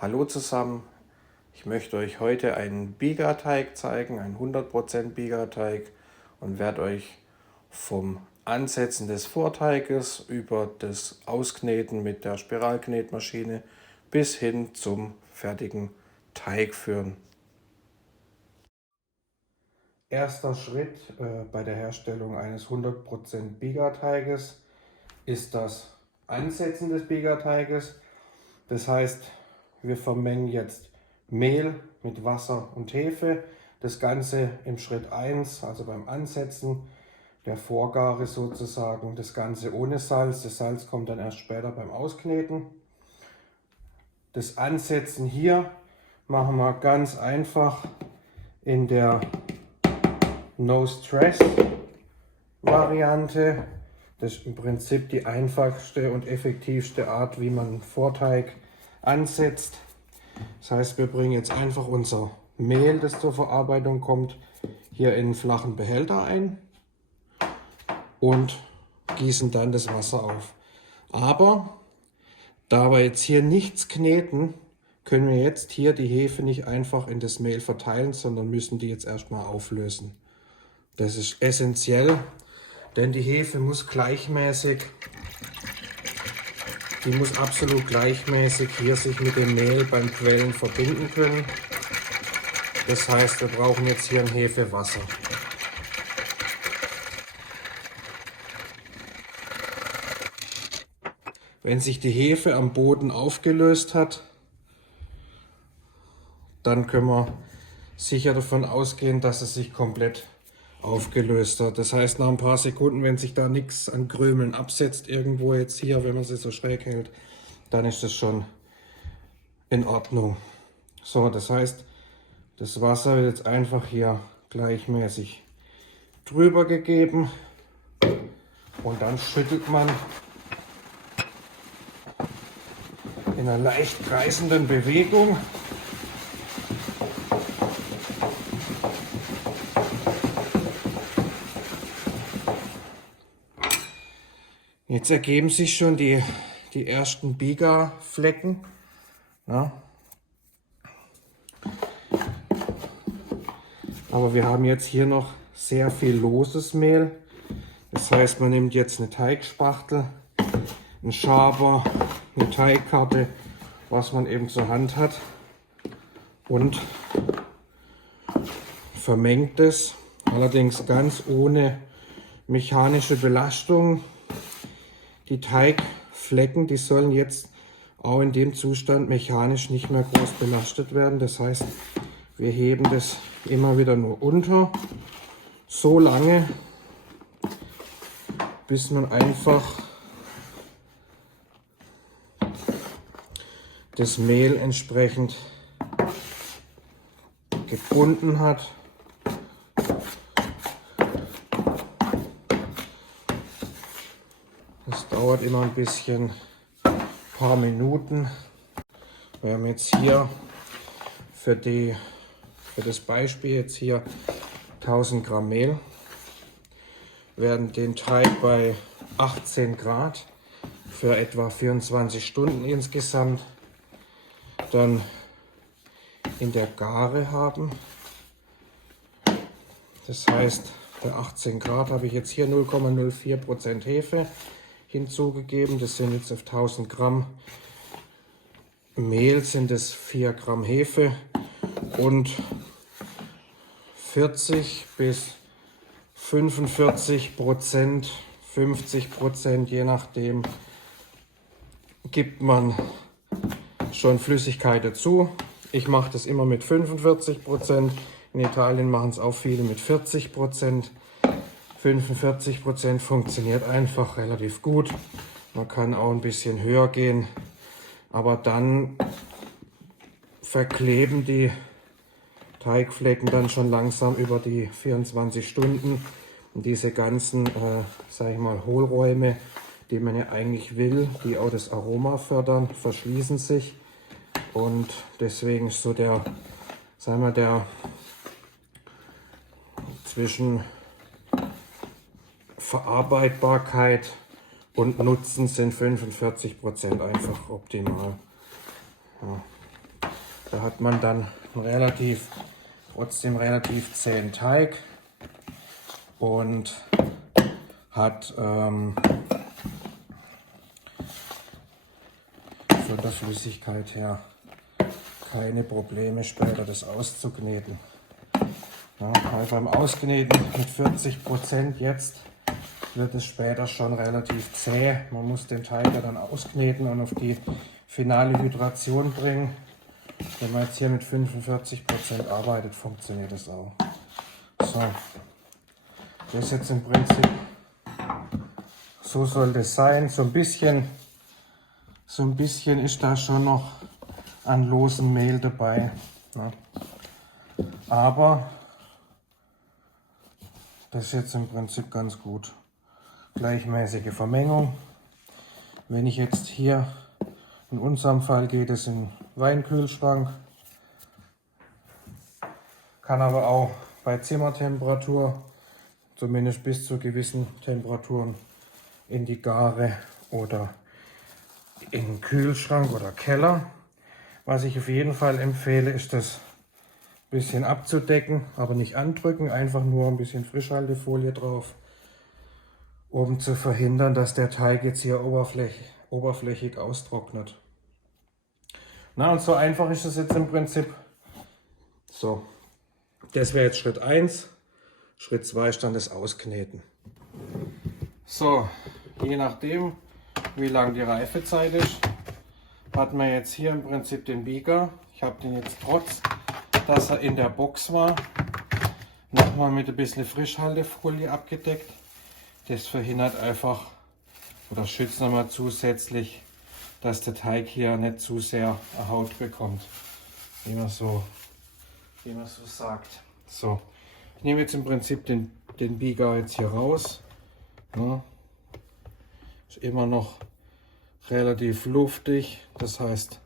Hallo zusammen, ich möchte euch heute einen Biegerteig zeigen, einen 100% Biegerteig, und werde euch vom Ansetzen des Vorteiges über das Auskneten mit der Spiralknetmaschine bis hin zum fertigen Teig führen. Erster Schritt bei der Herstellung eines 100% Biegerteiges ist das Ansetzen des Biegerteiges. Das heißt, wir vermengen jetzt Mehl mit Wasser und Hefe. Das Ganze im Schritt 1, also beim Ansetzen der Vorgare sozusagen. Das Ganze ohne Salz. Das Salz kommt dann erst später beim Auskneten. Das Ansetzen hier machen wir ganz einfach in der No-Stress-Variante. Das ist im Prinzip die einfachste und effektivste Art, wie man Vorteig ansetzt. Das heißt, wir bringen jetzt einfach unser Mehl, das zur Verarbeitung kommt, hier in einen flachen Behälter ein und gießen dann das Wasser auf. Aber da wir jetzt hier nichts kneten, können wir jetzt hier die Hefe nicht einfach in das Mehl verteilen, sondern müssen die jetzt erstmal auflösen. Das ist essentiell, denn die Hefe muss absolut gleichmäßig hier sich mit dem Mehl beim Quellen verbinden können. Das heißt, wir brauchen jetzt hier ein Hefewasser. Wenn sich die Hefe am Boden aufgelöst hat, dann können wir sicher davon ausgehen, dass es sich komplett aufgelöst hat. Das heißt, nach ein paar Sekunden, wenn sich da nichts an Krümeln absetzt, irgendwo jetzt hier, wenn man sie so schräg hält, dann ist das schon in Ordnung. So, das heißt, das Wasser wird jetzt einfach hier gleichmäßig drüber gegeben und dann schüttelt man in einer leicht kreisenden Bewegung. Jetzt ergeben sich schon die ersten Biegerflecken. Ja. Aber wir haben jetzt hier noch sehr viel loses Mehl. Das heißt, man nimmt jetzt eine Teigspachtel, einen Schaber, eine Teigkarte, was man eben zur Hand hat, und vermengt es, allerdings ganz ohne mechanische Belastung. Die Teigflecken, die sollen jetzt auch in dem Zustand mechanisch nicht mehr groß belastet werden. Das heißt, wir heben das immer wieder nur unter, so lange, bis man einfach das Mehl entsprechend gebunden hat. Das dauert immer ein bisschen, paar Minuten. Wir haben jetzt hier für das Beispiel jetzt hier 1000 Gramm Mehl, werden den Teig bei 18 Grad für etwa 24 Stunden insgesamt dann in der Gare haben. Das heißt, bei 18 Grad habe ich jetzt hier 0,04% Hefe hinzugegeben. Das sind jetzt auf 1000 Gramm Mehl sind es 4 Gramm Hefe und 40 bis 45%, 50%, je nachdem, gibt man schon Flüssigkeit dazu. Ich mache das immer mit 45%. In Italien machen es auch viele mit 40%. 45% funktioniert einfach relativ gut. Man kann auch ein bisschen höher gehen, aber dann verkleben die Teigflecken dann schon langsam über die 24 Stunden. Und diese ganzen, sage ich mal, Hohlräume, die man ja eigentlich will, die auch das Aroma fördern, verschließen sich. Und deswegen ist so der, sagen wir, der zwischen Verarbeitbarkeit und Nutzen sind 45% einfach optimal. Ja. Da hat man dann einen trotzdem relativ zähen Teig und hat von der Flüssigkeit her keine Probleme später das auszukneten. Ja, beim Auskneten mit 40% jetzt wird es später schon relativ zäh. Man muss den Teig ja dann auskneten und auf die finale Hydration bringen. Wenn man jetzt hier mit 45% arbeitet, funktioniert das auch. So, das ist jetzt im Prinzip, so soll das sein. So ein bisschen ist da schon noch an losem Mehl dabei. Ne? Aber das ist jetzt im Prinzip ganz gut. Gleichmäßige Vermengung. Wenn ich jetzt hier, in unserem Fall geht es in den Weinkühlschrank, kann aber auch bei Zimmertemperatur, zumindest bis zu gewissen Temperaturen, in die Gare oder in den Kühlschrank oder Keller. Was ich auf jeden Fall empfehle, ist das ein bisschen abzudecken, aber nicht andrücken, einfach nur ein bisschen Frischhaltefolie drauf, um zu verhindern, dass der Teig jetzt hier oberflächig austrocknet. Na, und so einfach ist es jetzt im Prinzip. So, das wäre jetzt Schritt 1. Schritt 2 ist dann das Auskneten. So, je nachdem, wie lang die Reifezeit ist, hat man jetzt hier im Prinzip den Bieger. Ich habe den jetzt, trotz dass er in der Box war, nochmal mit ein bisschen Frischhaltefolie abgedeckt. Das verhindert einfach oder schützt nochmal zusätzlich, dass der Teig hier nicht zu sehr eine Haut bekommt, wie man so sagt. So, ich nehme jetzt im Prinzip den Bieger jetzt hier raus. Ja, ist immer noch relativ luftig, das heißt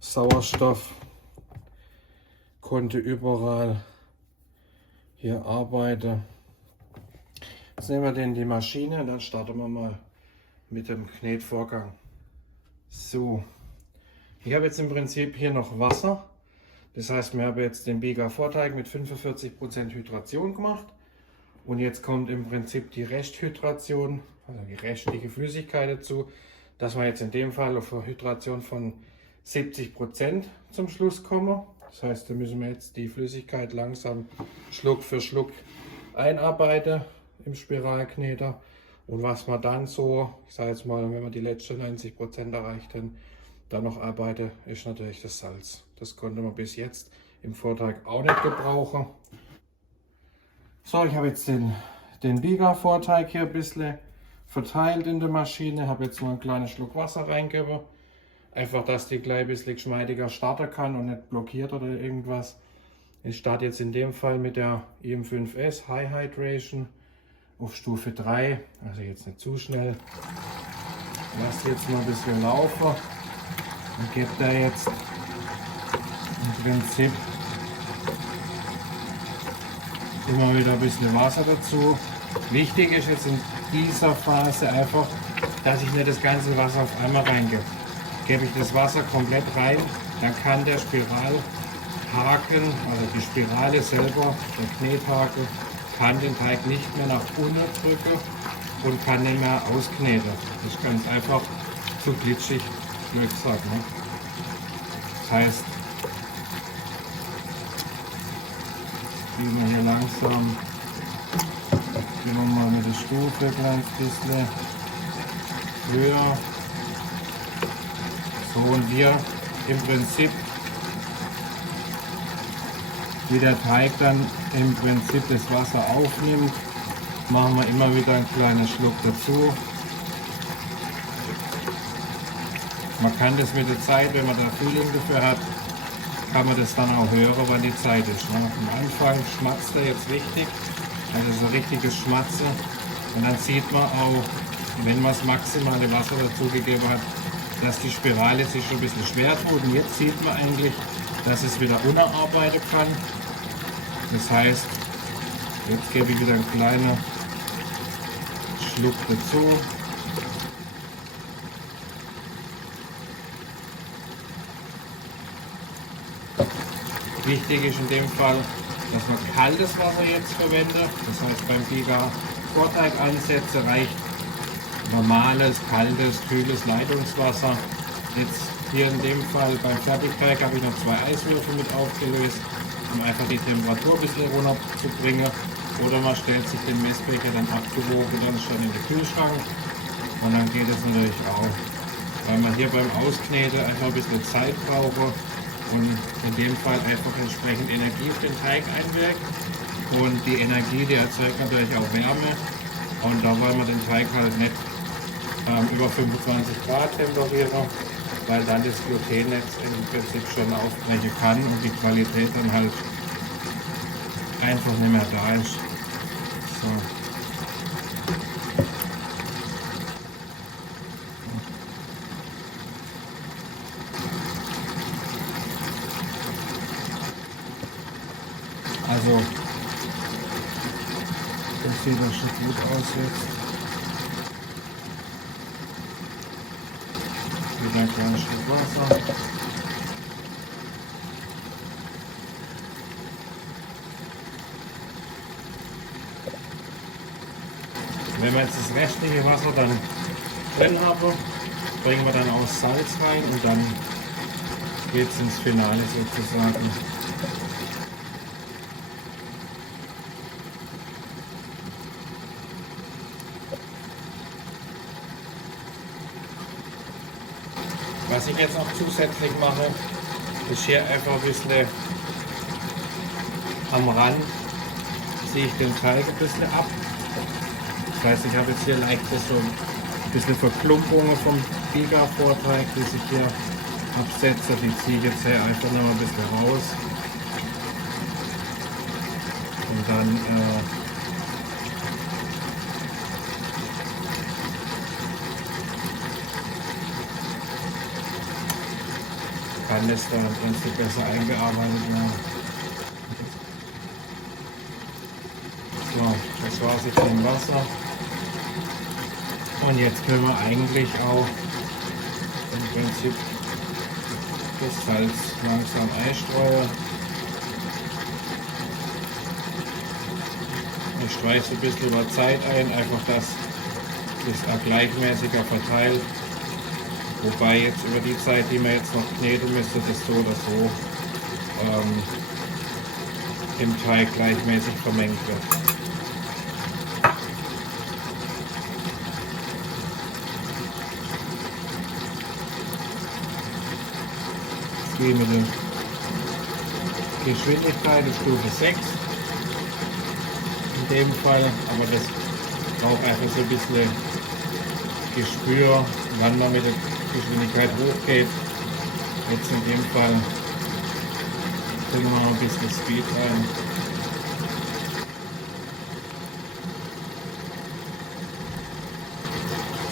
Sauerstoff konnte überall hier arbeiten. Jetzt nehmen wir den in die Maschine und dann starten wir mal mit dem Knetvorgang. So, ich habe jetzt im Prinzip hier noch Wasser. Das heißt, wir haben jetzt den Bieger-Vorteig mit 45% Hydration gemacht. Und jetzt kommt im Prinzip die Resthydration, also die restliche Flüssigkeit dazu, dass wir jetzt in dem Fall auf eine Hydration von 70% zum Schluss kommen. Das heißt, da müssen wir jetzt die Flüssigkeit langsam Schluck für Schluck einarbeiten im Spiralkneter. Und was wir dann so, ich sage jetzt mal, wenn wir die letzten 90% erreicht haben, dann noch arbeiten, ist natürlich das Salz. Das konnte man bis jetzt im Vorteig auch nicht gebrauchen. So, ich habe jetzt den Bieger-Vorteig hier ein bisschen verteilt in der Maschine. Habe jetzt nur einen kleinen Schluck Wasser reingegeben. Einfach, dass die gleich ein bisschen geschmeidiger starten kann und nicht blockiert oder irgendwas. Ich starte jetzt in dem Fall mit der IM5S High Hydration auf Stufe 3. Also jetzt nicht zu schnell. Lasse jetzt mal ein bisschen laufen und gebe da jetzt im Prinzip immer wieder ein bisschen Wasser dazu. Wichtig ist jetzt in dieser Phase einfach, dass ich nicht das ganze Wasser auf einmal reingebe. Gebe ich das Wasser komplett rein, dann kann der Spiralhaken, also die Spirale selber, der Knethaken, kann den Teig nicht mehr nach unten drücken und kann nicht mehr auskneten. Das ist ganz einfach zu glitschig, blöd gesagt. Ne? Das heißt, gehen wir hier langsam, gehen wir mal mit der Stufe ein kleines bisschen höher. So, und wir im Prinzip, wie der Teig dann im Prinzip das Wasser aufnimmt, machen wir immer wieder einen kleinen Schluck dazu. Man kann das mit der Zeit, wenn man da Feeling dafür hat, kann man das dann auch hören, wann die Zeit ist. Ne? Am Anfang schmatzt er jetzt richtig, also so richtiges Schmatzen. Und dann sieht man auch, wenn man das maximale Wasser dazugegeben hat, dass die Spirale sich schon ein bisschen schwer tut. Und jetzt sieht man eigentlich, dass es wieder unarbeiten kann. Das heißt, jetzt gebe ich wieder einen kleinen Schluck dazu. Wichtig ist in dem Fall, dass man kaltes Wasser jetzt verwendet. Das heißt, beim Giga Vorteig ansetze reicht normales, kaltes, kühles Leitungswasser. Jetzt hier in dem Fall beim Fertigteig habe ich noch 2 Eiswürfel mit aufgelöst, um einfach die Temperatur ein bisschen runterzubringen. Oder man stellt sich den Messbecher dann abgewogen dann schon in den Kühlschrank und dann geht es natürlich auch. Weil man hier beim Auskneten einfach ein bisschen Zeit braucht und in dem Fall einfach entsprechend Energie auf den Teig einwirkt. Und die Energie, die erzeugt natürlich auch Wärme. Und da wollen wir den Teig halt nicht über 25 Grad temperieren, weil dann das Glutennetz im Prinzip schon aufbrechen kann und die Qualität dann halt einfach nicht mehr da ist. So. Also, das sieht doch schon gut aus jetzt. Wieder ein kleines Stück Wasser. Wenn wir jetzt das restliche Wasser dann drin haben, bringen wir dann auch Salz rein und dann geht es ins Finale sozusagen. Was ich jetzt noch zusätzlich mache, ist hier einfach ein bisschen am Rand, ziehe ich den Teig ein bisschen ab. Das heißt, ich habe jetzt hier leichte so ein bisschen Verklumpungen vom Giga-Vorteig, die sich hier absetze. Die ziehe ich jetzt hier einfach noch ein bisschen raus. Und dann kann es dann im Prinzip besser eingearbeitet werden. So, das war es jetzt im Wasser. Und jetzt können wir eigentlich auch im Prinzip das Salz langsam einstreuen. Ich streiche es ein bisschen über Zeit ein, einfach dass das auch gleichmäßiger verteilt. Wobei jetzt über die Zeit, die wir jetzt noch kneten, müsste das so oder so im Teig gleichmäßig vermengt wird. Ich gehe mit der Geschwindigkeit der Stufe 6 in dem Fall, aber das braucht einfach so ein bisschen Gespür, wann man mit der Geschwindigkeit hochgeht. Jetzt in dem Fall bringen wir noch ein bisschen Speed rein.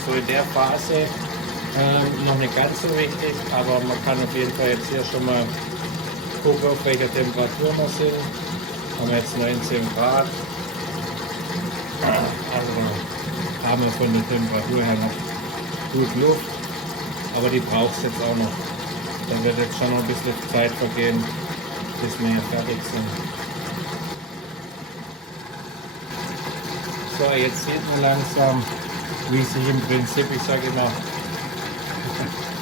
So in der Phase noch nicht ganz so wichtig, aber man kann auf jeden Fall jetzt hier schon mal gucken, auf welcher Temperatur wir sind. Haben wir jetzt 19 Grad. Also haben wir von der Temperatur her noch gut Luft, aber die braucht es jetzt auch noch. Da wird jetzt schon noch ein bisschen Zeit vergehen, bis wir hier fertig sind. So, jetzt sieht man langsam, wie sich im Prinzip, ich sage immer,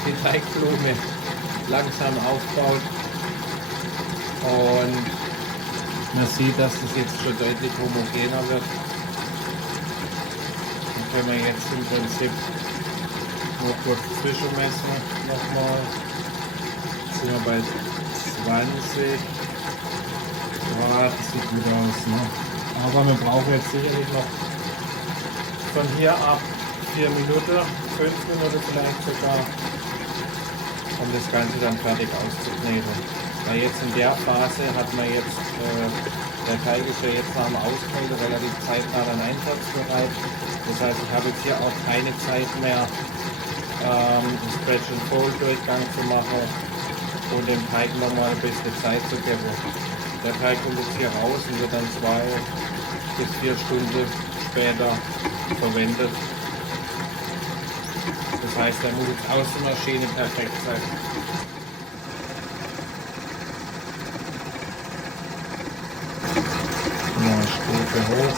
die Teigblume langsam aufbaut. Und man sieht, dass das jetzt schon deutlich homogener wird. Dann können wir jetzt im Prinzip nur kurz zwischenmessen nochmal. Jetzt sind wir bei 20 Grad, das sieht gut aus. Ne? Aber wir brauchen jetzt sicherlich noch von hier ab 4 Minuten, 5 Minuten vielleicht sogar, um das Ganze dann fertig auszukneten. Weil jetzt in der Phase hat man jetzt, der Teig ist ja jetzt nach dem Auskneten relativ zeitnah dann einsatzbereit. Das heißt, ich habe jetzt hier auch keine Zeit mehr, den Stretch and Fold Durchgang zu machen und dem Teig nochmal ein bisschen Zeit zu geben. Der Teig kommt jetzt hier raus und wird dann 2 bis 4 Stunden später verwendet. Das heißt, der muss jetzt aus der Maschine perfekt sein. Stufe hoch.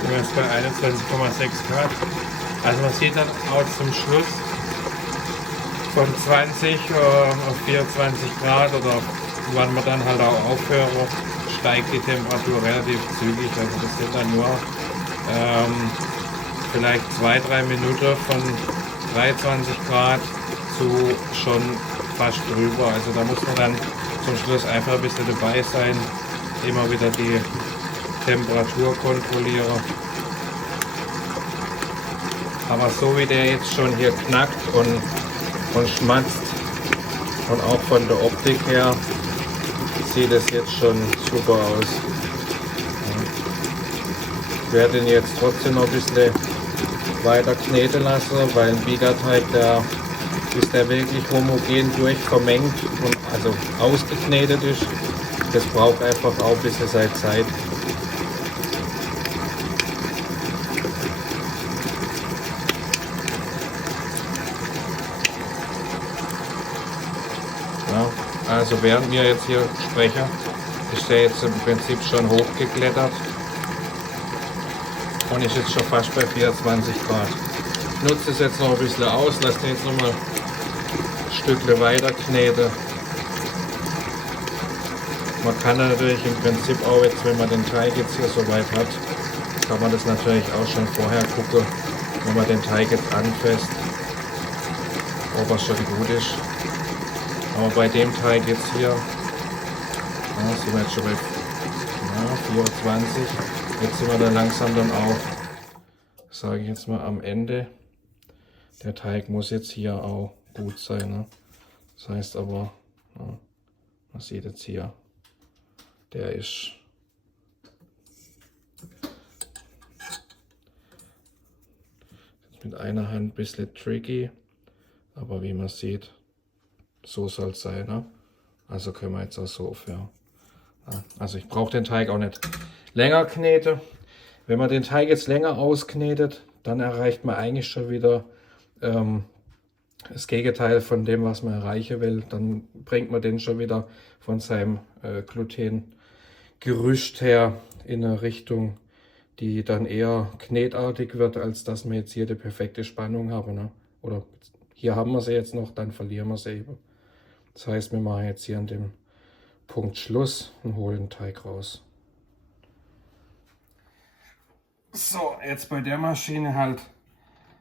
Sind wir jetzt bei 21,6 Grad. Also man sieht dann auch zum Schluss von 20 auf 24 Grad oder wann man dann halt auch aufhört, steigt die Temperatur relativ zügig. Also das sind dann nur vielleicht 2-3 Minuten von 23 Grad zu schon fast drüber. Also da muss man dann zum Schluss einfach ein bisschen dabei sein, immer wieder die Temperatur kontrollieren. Aber so wie der jetzt schon hier knackt und schmatzt und auch von der Optik her sieht es jetzt schon super aus. Ich werde ihn jetzt trotzdem noch ein bisschen weiter kneten lassen, weil ein Biegerteig, bis der wirklich homogen durchvermengt und also ausgeknetet ist, das braucht einfach auch ein bisschen seine Zeit. Ja, also während wir jetzt hier sprechen, ist der jetzt im Prinzip schon hochgeklettert und ist jetzt schon fast bei 24 Grad. Ich nutze das jetzt noch ein bisschen aus, lasse den jetzt noch mal ein Stückchen weiter kneten. Man kann natürlich im Prinzip auch jetzt, wenn man den Teig jetzt hier so weit hat, kann man das natürlich auch schon vorher gucken, wenn man den Teig jetzt anfasst, ob er schon gut ist. Aber bei dem Teig jetzt hier, ja, sind wir jetzt schon bei 24, jetzt sind wir dann langsam dann auch, sage ich jetzt mal, am Ende. Der Teig muss jetzt hier auch gut sein. Ne? Das heißt aber, ja, man sieht jetzt hier, der ist mit einer Hand ein bisschen tricky, aber wie man sieht, so soll es sein. Ne? Also können wir jetzt auch so aufhören. Ja, also ich brauche den Teig auch nicht länger kneten. Wenn man den Teig jetzt länger ausknetet, dann erreicht man eigentlich schon wieder das Gegenteil von dem, was man erreichen will. Dann bringt man den schon wieder von seinem Glutengerüst her in eine Richtung, die dann eher knetartig wird, als dass wir jetzt hier die perfekte Spannung haben. Ne? Oder hier haben wir sie jetzt noch, dann verlieren wir sie eben. Das heißt, wir machen jetzt hier an dem Punkt Schluss und holen den Teig raus. So, jetzt bei der Maschine halt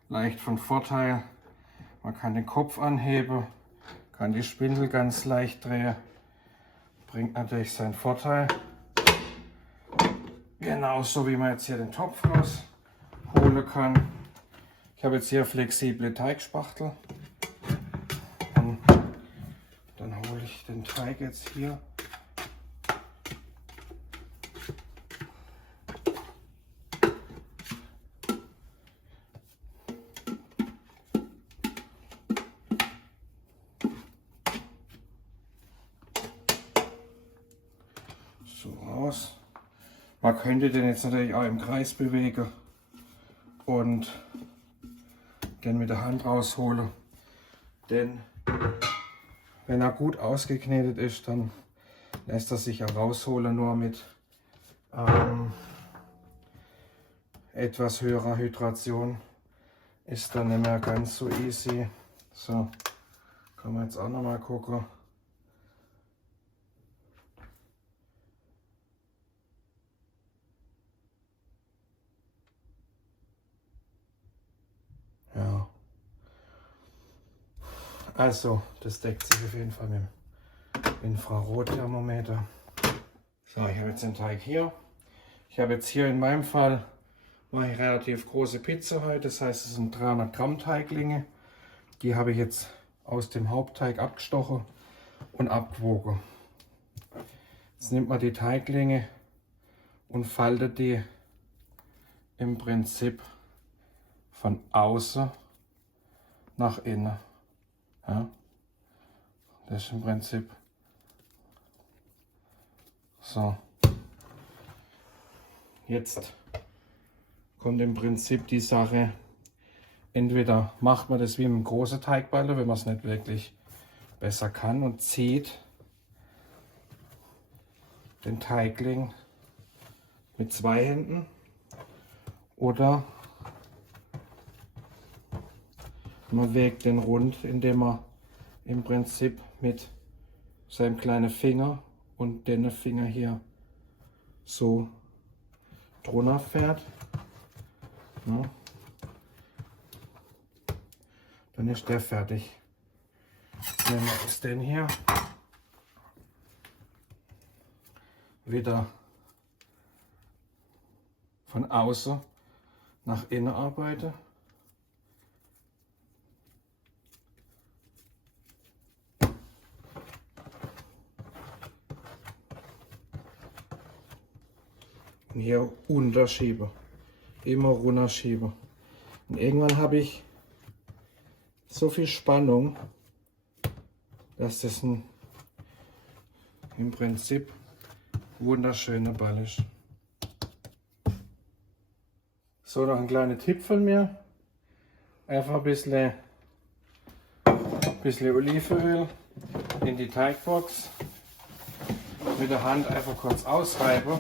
leicht von Vorteil. Man kann den Kopf anheben, kann die Spindel ganz leicht drehen. Bringt natürlich seinen Vorteil. Genauso wie man jetzt hier den Topf rausholen kann. Ich habe jetzt hier flexible Teigspachtel. Und dann hole ich den Teig jetzt hier so raus. Man könnte den jetzt natürlich auch im Kreis bewegen und den mit der Hand rausholen. Denn wenn er gut ausgeknetet ist, dann lässt er sich auch rausholen, nur mit etwas höherer Hydration ist dann nicht mehr ganz so easy. So, kann man jetzt auch noch mal gucken. Ja. Also, das deckt sich auf jeden Fall mit dem Infrarotthermometer. So, ich habe jetzt den Teig hier. Ich habe jetzt hier in meinem Fall mache ich relativ große Pizza heute, das heißt, es sind 300 Gramm Teiglinge. Die habe ich jetzt aus dem Hauptteig abgestochen und abgewogen. Jetzt nimmt man die Teiglinge und faltet die im Prinzip von außen nach innen. Ja, das ist im Prinzip so. Jetzt kommt im Prinzip die Sache, Entweder macht man das wie mit einem großen Teigballer, wenn man es nicht wirklich besser kann, und zieht den Teigling mit 2 Händen, oder man wägt den rund, indem man im Prinzip mit seinem kleinen Finger und den Finger hier so drunter fährt. Ja. Dann ist der fertig. Nehmen wir jetzt den hier. Wieder von außen nach innen arbeite. Und hier unterschiebe. Immer runterschiebe. Und irgendwann habe ich so viel Spannung, dass das im Prinzip wunderschöner Ball ist. So, noch ein kleiner Tipp von mir. Einfach ein bisschen Olivenöl in die Teigbox. Mit der Hand einfach kurz ausreiben.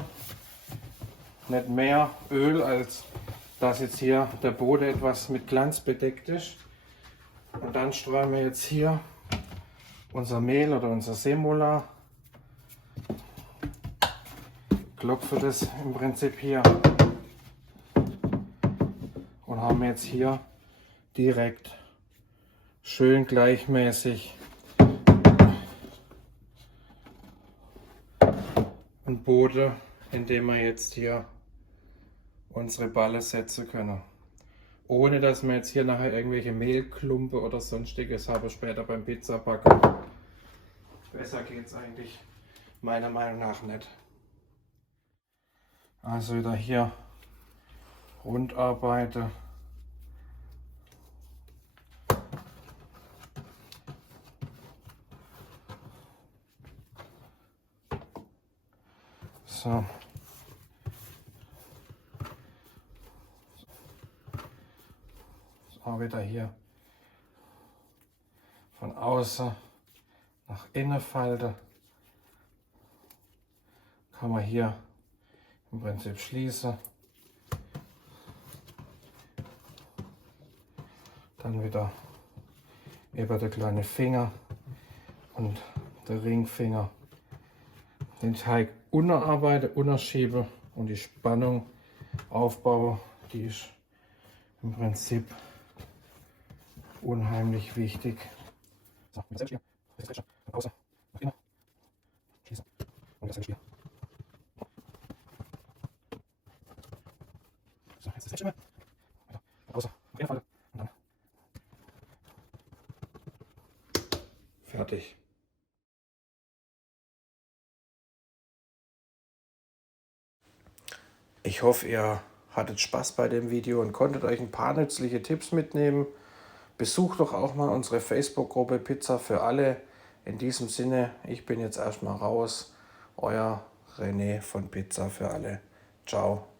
Nicht mehr Öl, als dass jetzt hier der Boden etwas mit Glanz bedeckt ist. Und dann streuen wir jetzt hier unser Mehl oder unser Semola. Klopfe das im Prinzip hier und haben jetzt hier direkt schön gleichmäßig einen Boden, in dem wir jetzt hier unsere Balle setzen können. Ohne dass wir jetzt hier nachher irgendwelche Mehlklumpen oder sonstiges haben später beim Pizzabacken. Besser geht es eigentlich meiner Meinung nach nicht. Also wieder hier rund arbeite. So. So, wieder hier von außen nach innen falte. Kann man hier im Prinzip schließen. Dann wieder über der kleine Finger und der Ringfinger den Teig unterarbeite, unterschiebe und die Spannung aufbaue. Die ist im Prinzip unheimlich wichtig. So, mit der Seite von außen nach innen schließen und das Spiel. So, jetzt ist das Stimme. Weiter von außen nach innen falle und dann fertig. Ich hoffe, ihr hattet Spaß bei dem Video und konntet euch ein paar nützliche Tipps mitnehmen. Besucht doch auch mal unsere Facebook-Gruppe Pizza für alle. In diesem Sinne, ich bin jetzt erstmal raus. Euer René von Pizza für alle. Ciao.